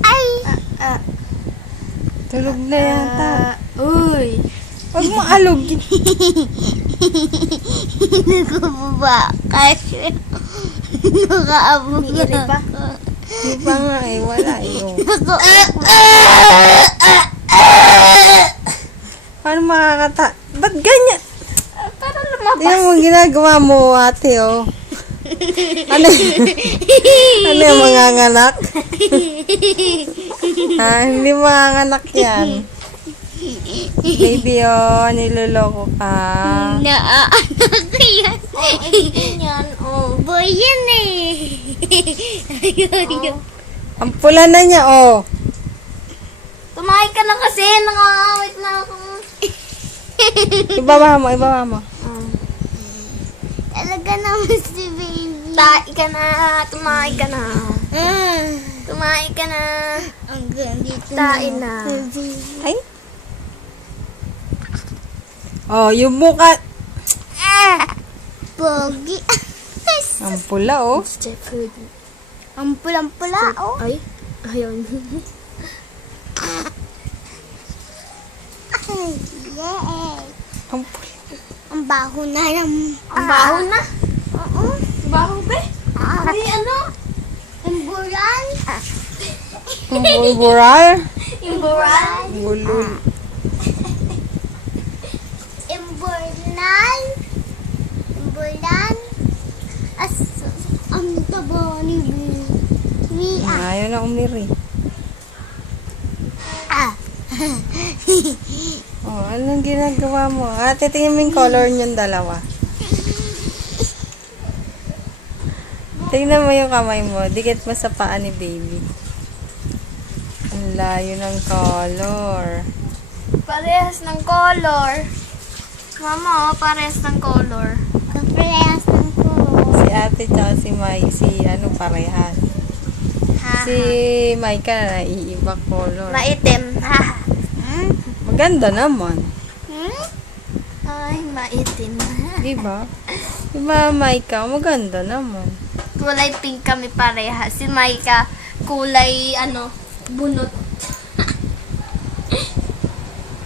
Ay! Tulog na yata. Uy! Huwag mo alugin. Hindi ko ba kasi nakaabog na Umiiri pa? ako. Di pa nga eh, wala eh. Oh. Paano makakata... Ba't ganyan? Para lumabas. Tingnan mo ginagawa mo, ate, oh. Ano yung manganganak? Ha? Hindi manganganak yan. Baby, oh, niloloko ka. Naaanak ko yan. Yan, oh. Boy yan eh. Ayun. Ang pula na niya, oh. Tumahay ka na kasi. Nakakawit na ako. Ibaba mo, ibaba mo. Talaga naman si baby. Tahi ka na. Tumahay ka na. Mm. Tumahay ka na. Ang gandito Tain na. Ay. Oh, yung mukha. Pogi. Ang pula, oh. Step food. Ang pulang-pula, oh. Ay. Ayun. Ay, yeah. Ang pula. Ang baho na ng... Ang baho na. Oo. Baho be. Ay, ano? Ang bulan. Ang bulbural. Yung bural. Bulul. Ang bulan. Ang bulan. Ang tabo ni Bea. Ayaw na umiri. Ah. Oh, anong ginagawa mo? Ate, tingnan mo yung color niyong dalawa. Tingnan mo yung kamay mo. Dikit mo sa paa ni baby. Ang layo ng color. Parehas ng color. Mama, oh, parehas ng color. Kaprehas ng ko. Si ate tsaka si Mai, si ano parehas. Ha? Si Maika na naiiba color. Maitim. Ha? Maganda naman. Ay, maitim. Diba? Diba, Maika? Maganda naman. Kulay pink kami parehas. Si Maika, kulay, ano, bunot.